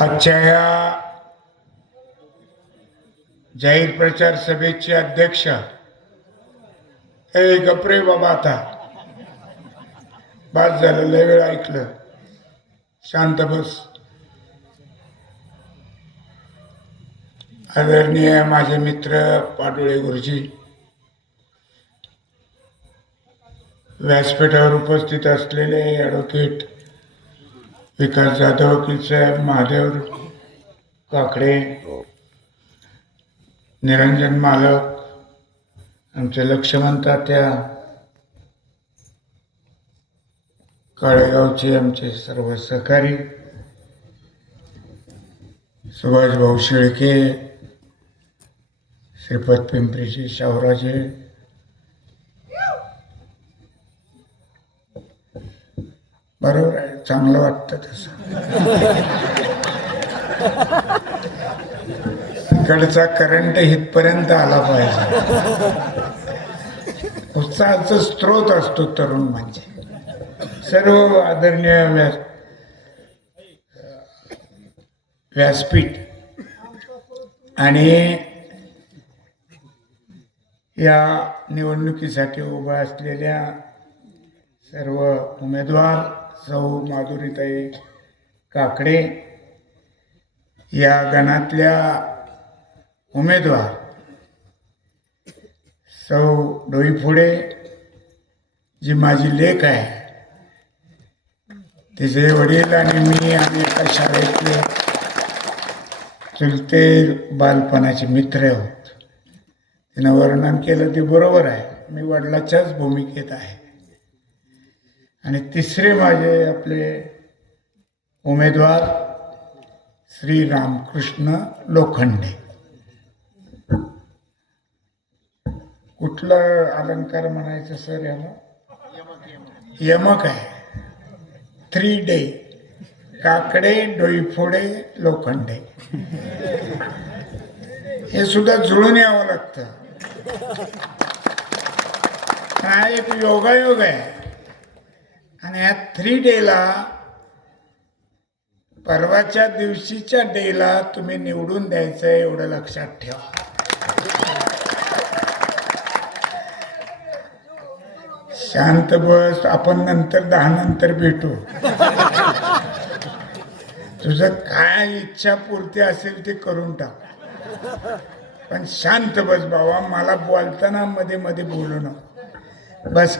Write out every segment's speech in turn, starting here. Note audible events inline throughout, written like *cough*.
आजच्या या जाहीर प्रचार सभेचे अध्यक्ष. ए गपरे बाबा आता. बाद झालं लय वेळ ऐकलं. शांत बस. आदरणीय माझे मित्र पाटोळे गुरुजी व्यासपीठावर उपस्थित असलेले ॲडव्होकेट विकास जाधव वकील साहेब महादेव काकडे. निरंजन मालक. आमचे लक्ष्मण तात्या काळेगावचे आमचे सर्व सहकारी. सुभाष भाऊ शेळके. श्रीपत पिंपरीचे शाहराजे. बरोबर आहे चांगलं वाटतं तसं. इकडचा करंट इथपर्यंत आला पाहिजे. उत्साहाचा स्रोत असतो तरुण म्हणजे. सर्व आदरणीय व्यास व्यासपीठ आणि या निवडणुकीसाठी उभा असलेल्या सर्व उमेदवार सौ माधुरीताई काकडे या गणातल्या उमेदवार सौ डोईफोडे जी माझी लेख आहे तिचे वडील आणि मी आणि एका शाळेतले चुलते बालपणाचे मित्र आहोत. तिनं वर्णन केलं ते बरोबर आहे. मी वडिलाच्याच भूमिकेत आहे. आणि तिसरे माझे आपले उमेदवार श्री रामकृष्ण लोखंडे. कुठलं अलंकार म्हणायचं सर याला? यमक आहे. Three day Kakade Doiphode Lokhande. हे सुद्धा जुळून यावं लागतं. हा एक योगायोग आहे. आणि ह्या थ्री डेला परवाच्या दिवशीच्या डेला तुम्ही निवडून द्यायचं आहे एवढं लक्षात ठेवा. शांत बस आपण नंतर दहा नंतर भेटू. तुझं काय इच्छा पूर्ती असेल ते करून टाक. पण शांत बस बाबा मला बोलताना मध्ये मध्ये बोलू नको. बस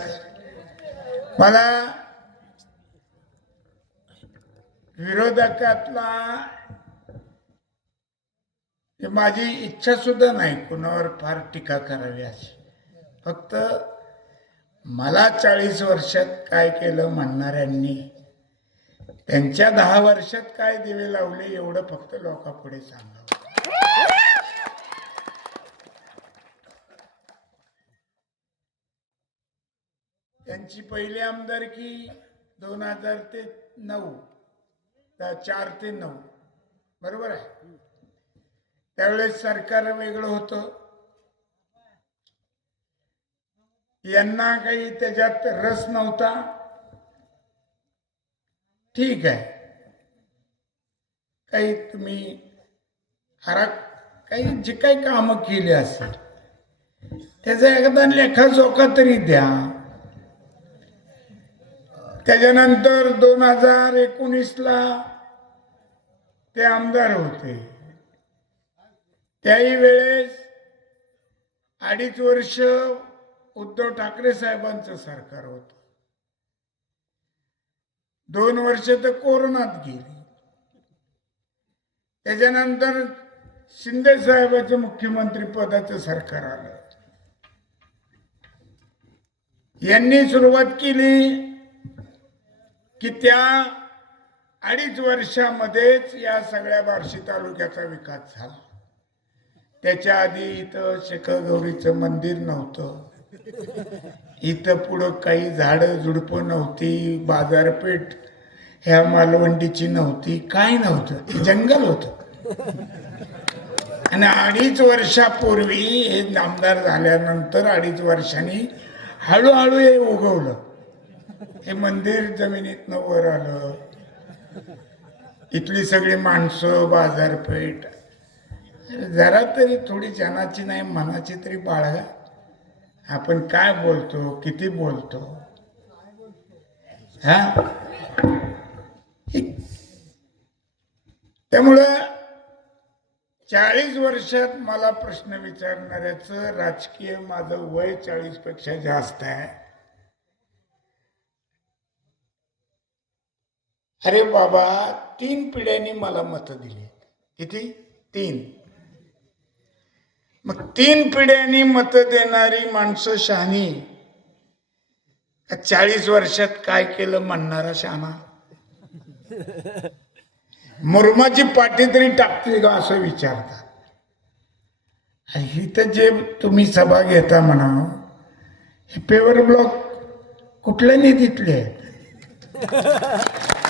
मला विरोधकातला माझी इच्छा सुद्धा नाही कुणावर फार टीका करावी अशी. फक्त मला चाळीस वर्षात काय केलं म्हणणाऱ्यांनी त्यांच्या दहा वर्षात काय दिवे लावले एवढं फक्त लोकांपुढे सांगावं. त्यांची पहिली आमदारकी दोन हजार ते नऊ. चार ते नऊ. बरोबर आहे? त्यावेळेस सरकार वेगळं होतं. यांना काही त्याच्यात रस नव्हता. ठीक आहे. काही तुम्ही हरा काही जे काही कामं केली असेल त्याचा एकदा लेखाजोखा तरी द्या. त्याच्यानंतर दोन हजार एकोणीसला ते आमदार होते. त्याही वेळेस अडीच वर्ष उद्धव ठाकरे साहेबांचं सरकार होत. दोन वर्ष तर कोरोनात गेली. त्याच्यानंतर शिंदे साहेबाचं मुख्यमंत्री पदाचं सरकार आलं. यांनी सुरुवात केली. की त्या अडीच वर्षामध्येच या सगळ्या बार्शी तालुक्याचा विकास झाला. त्याच्या आधी इथं शेखगौरीचं मंदिर नव्हतं. इथं पुढं काही झाडं झुडपं नव्हती बाजारपेठ ह्या मालवंडीची नव्हती काय नव्हतं ते जंगल होतं. आणि अडीच वर्षापूर्वी हे नामदार झाल्यानंतर अडीच वर्षांनी हळूहळू हे उगवलं. हे मंदिर जमिनीतनं वर आलं. इथली सगळी माणसं बाजारपेठ. जरा तरी थोडी जनाची नाही मनाची तरी बाळगा आपण काय बोलतो किती बोलतो? हा? त्यामुळं चाळीस वर्षात मला प्रश्न विचारणाऱ्याचं राजकीय माझं वय चाळीसपेक्षा जास्त आहे. अरे बाबा तीन पिढ्यांनी मला मतं दिली. किती? तीन. मग तीन पिढ्यांनी मतं देणारी माणसं शहाणी. चाळीस वर्षात काय केलं म्हणणारा शहाणा? मुरमाची पाठी तरी टाकते का असं विचारतात. ही इथं जे तुम्ही सभा घेता म्हणा हे पेवर ब्लॉक कुठल्या निधीतले आहेत?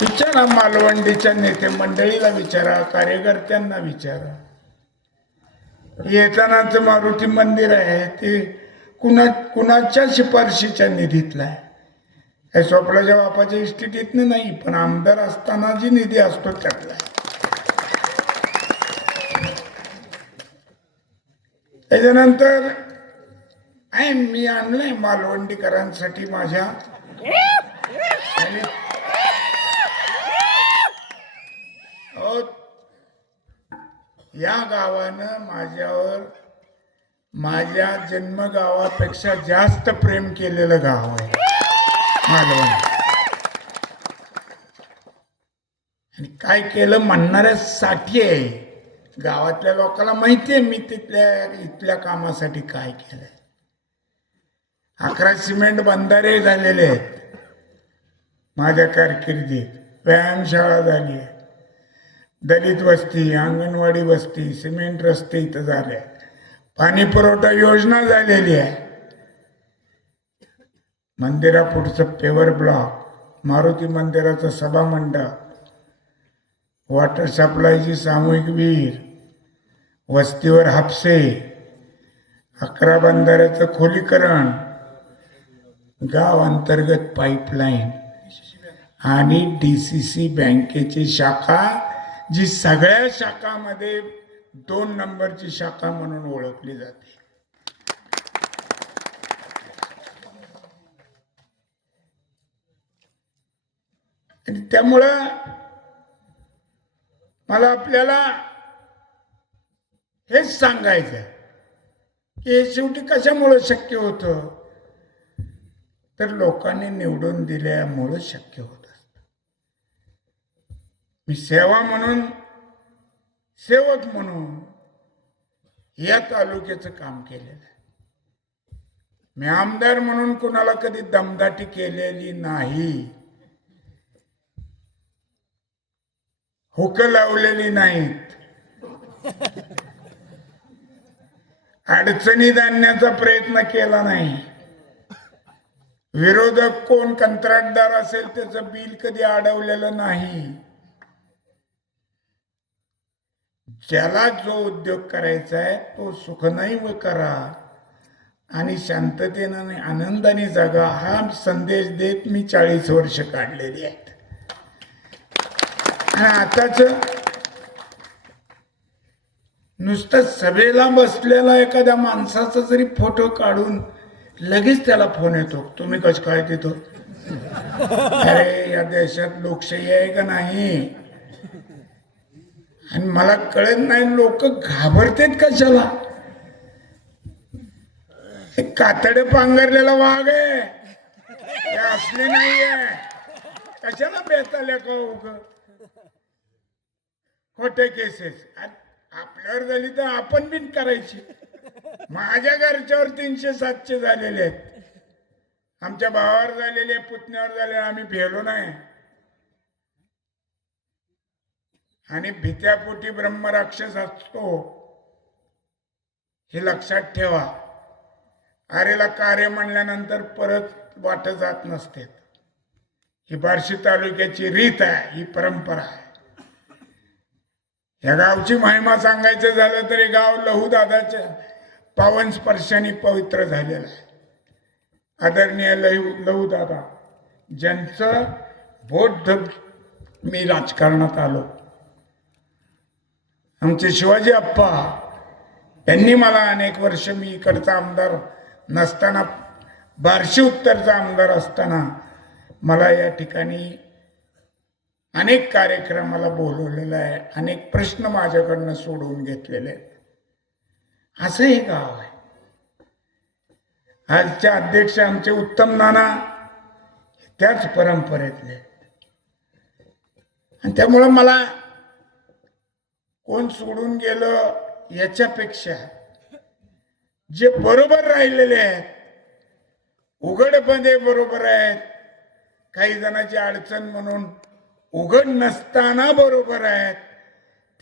विचारा मालवंडीच्या नेते मंडळीला विचारा कार्यकर्त्यांना विचारा. येतानाच मारुती मंदिर आहे ते कुणा कुणाच्या शिफारशीच्या निधीतलं आहे? हे स्वप्नाच्या बापाच्या इस्टेटीतनं नाही पण आमदार असताना जी निधी असतो त्यातला. त्याच्यानंतर आहे मी आणलंय मालवंडीकरांसाठी माझ्या आणि अहो, या गावानं माझ्यावर माझ्या जन्मगावापेक्षा जास्त प्रेम केलेलं गाव आहे. मालवण आणि काय केलं म्हणणाऱ्यासाठी आहे. गावातल्या लोकांना माहिती आहे मी तिथल्या इथल्या कामासाठी काय केलंय. अकरा सिमेंट बंधारे झालेले आहेत. माझ्या कारकिर्दीत व्यायामशाळा झाली आहे. दलित वस्ती अंगणवाडी वस्ती सिमेंट रस्ते इथं झाले. पाणी पुरवठा योजना झालेली आहे. मंदिरापुढचं पेवर ब्लॉक मारुती मंदिराचं सभामंडप वॉटर सप्लायची सामूहिक विहीर वस्तीवर हापसे अकरा बंधाऱ्याचं खोलीकरण गाव अंतर्गत पाईपलाईन आणि डी सी सी बँकेची शाखा जी सगळ्या शाखामध्ये दोन नंबरची शाखा म्हणून ओळखली जाते. आणि त्यामुळं मला आपल्याला हेच सांगायचं आहे की हे शेवटी कशामुळं शक्य होतं? तर लोकांनी निवडून दिल्यामुळं शक्य होतं. मी सेवा म्हणून सेवक म्हणून या तालुक्याचं काम केलेलं आहे. मी आमदार म्हणून कुणाला कधी दमदाटी केलेली नाही. हुक लावलेली नाहीत. अडचणीत आणण्याचा प्रयत्न केला नाही. विरोधक कोण कंत्राटदार असेल त्याचं बिल कधी अडवलेलं नाही. ज्याला जो उद्योग करायचा आहे तो सुखनैव करा. आणि शांततेनं आणि आनंदाने जगा हा संदेश देत मी चाळीस वर्ष काढलेली आहेत. आणि आताच नुसतं सभेला बसलेला एखाद्या माणसाचा जरी फोटो काढून लगेच त्याला फोन येतो तुम्ही कसं काय देतो *laughs* अरे या देशात लोकशाही आहे का नाही? आणि मला कळत नाही लोक घाबरतेत कशाला. कातडे पांघरलेला वाघ आहे. हे असले नाहीये. कशाला बेताल्या का उग खोटे केसेस. आपल्यावर झाली तर आपण बिन करायची. माझ्या घरच्यावर तीनशे सातशे झालेले आहेत. आमच्या भावावर झालेले पुतण्यावर झालेले आम्ही भेलो नाही. आणि भित्यापोटी ब्रह्मराक्षस असतो हे लक्षात ठेवा. आरेला कार्य म्हणल्यानंतर परत वाट जात नसते. ही बार्शी तालुक्याची रीत आहे ही परंपरा आहे. या गावची महिमा सांगायचं झालं तरी गाव लहूदादाच्या पावन स्पर्शाने पवित्र झालेलं आहे. आदरणीय लहू लहूदादा ज्यांचं बौद्ध मी राजकारणात आलो. आमचे शिवाजी अप्पा यांनी मला अनेक वर्ष मी इकडचा आमदार नसताना बार्शी उत्तरचा आमदार असताना मला या ठिकाणी अनेक कार्यक्रमाला बोलवलेलं आहे अनेक प्रश्न माझ्याकडनं सोडवून घेतलेले आहेत. असं हे गाव आहे. आजचे अध्यक्ष आमचे उत्तम नाना त्याच परंपरेतले आणि त्यामुळं मला कोण सोडून गेलं याच्यापेक्षा? जे बरोबर राहिलेले आहेत उघडपणे बरोबर आहेत काही जणांची अडचण म्हणून उघड नसताना बरोबर आहेत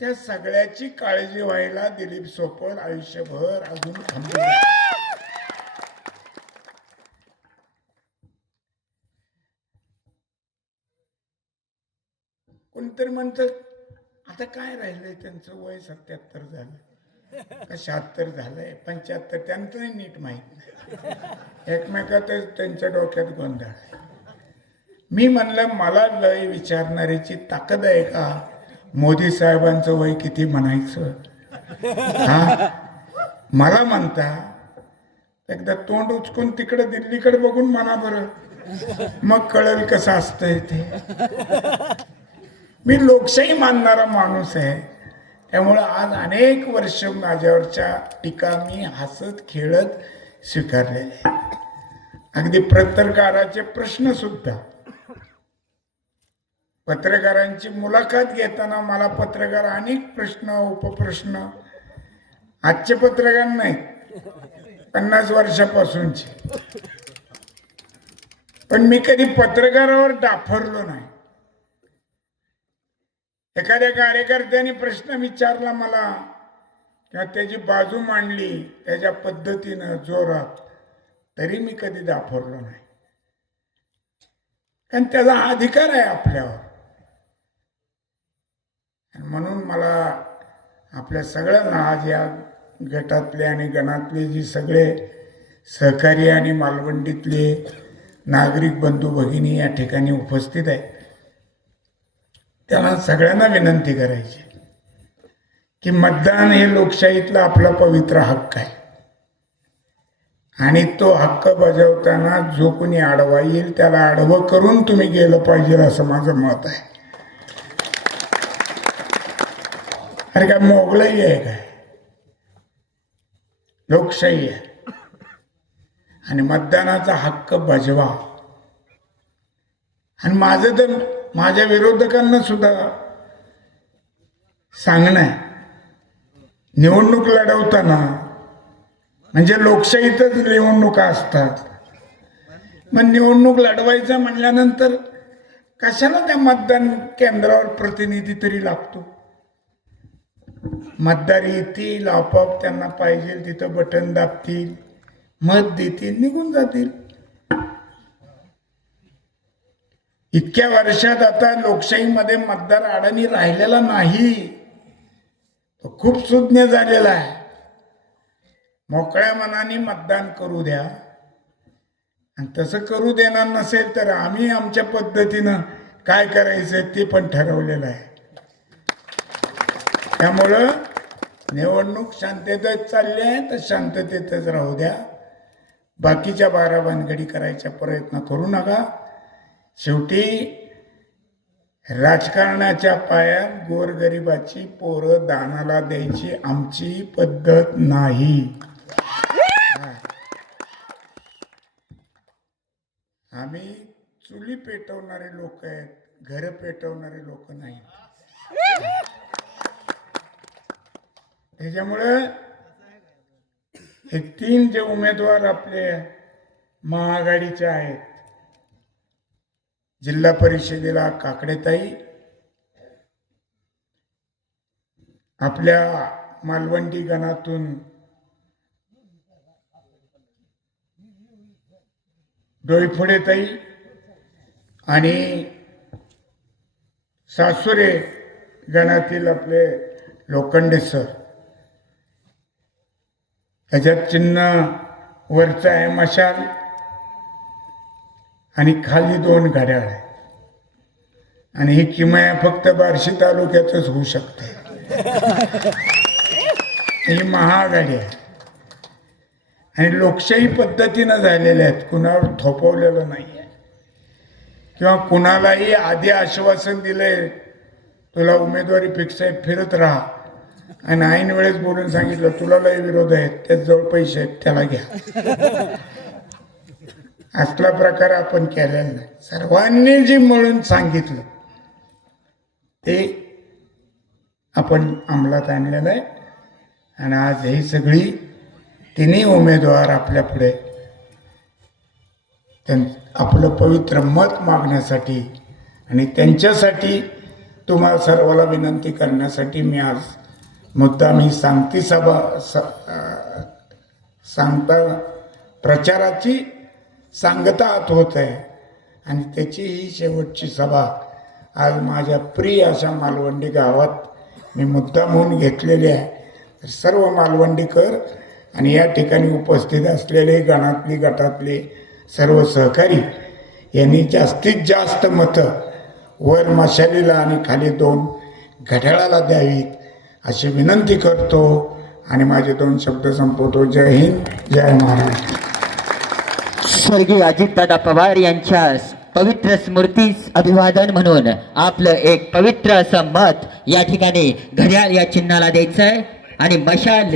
त्या सगळ्याची काळजी व्हायला दिलीप सोपल आयुष्यभर अजून थांबले कोणतरी म्हणतं आता काय राहिलंय? त्यांचं वय सत्याहत्तर झालं. का शहात्तर झालंय? पंच्याहत्तर त्यांचंही नीट माहीत नाही. एकमेकातच त्यांच्या डोक्यात गोंधळ आहे. मी म्हणलं मला लय विचारणाऱ्याची ताकद आहे का? मोदी साहेबांचं वय किती म्हणायचं? हा? मला म्हणता एकदा तोंड उचकून तिकडे दिल्लीकडे बघून म्हणा बरं. मग कळेल कसं असतंय ते. मी लोकशाही मानणारा माणूस आहे. त्यामुळं आज अनेक वर्ष माझ्यावरच्या टीका मी हसत खेळत स्वीकारलेले आहे. अगदी पत्रकाराचे प्रश्न सुद्धा. पत्रकारांची मुलाखत घेताना मला पत्रकार अनेक प्रश्न उपप्रश्न आजचे पत्रकार नाही पन्नास वर्षापासूनचे. पण मी कधी पत्रकारावर डाफरलो नाही. एखाद्या कार्यकर्त्याने प्रश्न विचारला मला किंवा त्याची बाजू मांडली त्याच्या पद्धतीनं जोरात तरी मी कधी दाफरलो नाही. कारण त्याचा हा अधिकार आहे आपल्यावर. म्हणून मला आपल्या सगळ्यांना आज या गटातले आणि गणातले जी सगळे सहकारी आणि मालवंडीतले नागरिक बंधू भगिनी या ठिकाणी उपस्थित आहेत त्यांना सगळ्यांना विनंती करायची. की मतदान हे लोकशाहीतला आपला पवित्र हक्क आहे. आणि तो हक्क बजावताना जो कोणी आडवा येईल त्याला आडवं करून तुम्ही गेलं पाहिजे असं माझं मत आहे. अरे काय मोगलाई आहे काय? लोकशाही आहे. आणि मतदानाचा हक्क बजवा. आणि माझं तर माझ्या विरोधकांना सुद्धा सांगणं आहे. निवडणूक लढवताना म्हणजे लोकशाहीतच निवडणुका असतात. मग निवडणूक लढवायचं म्हणल्यानंतर कशाला त्या मतदान केंद्रावर प्रतिनिधी तरी लागतो? मतदार येतील आपोआप त्यांना पाहिजे तिथं बटन दाबतील मत देतील निघून जातील. इतक्या वर्षात आता लोकशाहीमध्ये मतदार अडाणी राहिलेला नाही. तो खूप सुज्ञ झालेला आहे. मोकळ्या मनाने मतदान करू द्या. आणि तसं करू देणार नसेल तर आम्ही आमच्या पद्धतीनं काय करायचं ते पण ठरवलेलं आहे. त्यामुळं निवडणूक शांततेत चालली आहे तर शांततेतच राहू द्या. बाकीच्या बारा भानगडी करायचा प्रयत्न करू नका. शेवटी राजकारणाच्या पायात गोरगरिबाची पोरं दानाला द्यायची आमची पद्धत नाही. आम्ही चुली पेटवणारे लोक आहेत घर पेटवणारे लोक नाही. त्याच्यामुळं हे तीन जे उमेदवार आपले महाआघाडीचे आहेत जिल्हा परिषदेला काकडेताई आपल्या मालवंडी गणातून डोईफोडेताई आणि सासुरे गणातील आपले लोखंडे सर. ह्याच्यात चिन्ह वरचा आहे मशाल. आणि खाली दोन घड्याळ आहे आणि ही किमया फक्त बार्शी तालुक्यातच होऊ शकते. ही महाआघाडी आहे. आणि लोकशाही पद्धतीनं झालेल्या आहेत. कुणावर थोपवलेलं नाही आहे किंवा कुणालाही आधी आश्वासन दिलंय तुला उमेदवारी फिक्स आहे फिरत राहा. आणि ऐन वेळेस बोलून सांगितलं तुला लय विरोध आहेत त्याचजवळ पैसे आहेत त्याला घ्या. असला प्रकार आपण केलेला नाही. सर्वांनी जे म्हणून सांगितलं ते आपण अंमलात आणलेलं आहे. आणि आज ही सगळी तिन्ही उमेदवार आपल्या पुढे त्यां आपलं पवित्र मत मागण्यासाठी आणि त्यांच्यासाठी तुम्हाला सर्वाला विनंती करण्यासाठी मी आज मुद्दा मी सांगती सभा स सांगता प्रचाराची सांगता आत होत. आहे आणि त्याची ही शेवटची सभा आज माझ्या प्रिय अशा मालवंडी गावात मी मुद्दाम होऊन घेतलेली आहे. तर सर्व मालवंडीकर आणि या ठिकाणी उपस्थित असलेले गणातली गटातले सर्व सहकारी यांनी जास्तीत जास्त मतं वर मशालीला आणि खाली दोन घड्याळाला द्यावीत अशी विनंती करतो. आणि माझे दोन शब्द संपवतो. जय हिंद जय महाराष्ट्र. स्वर्गीय अजितदादा पवार यांच्या पवित्र स्मृतीस अभिवादन म्हणून आपलं एक पवित्र असं मत या ठिकाणी घड्याळ या चिन्हाला द्यायचं आहे आणि मशाल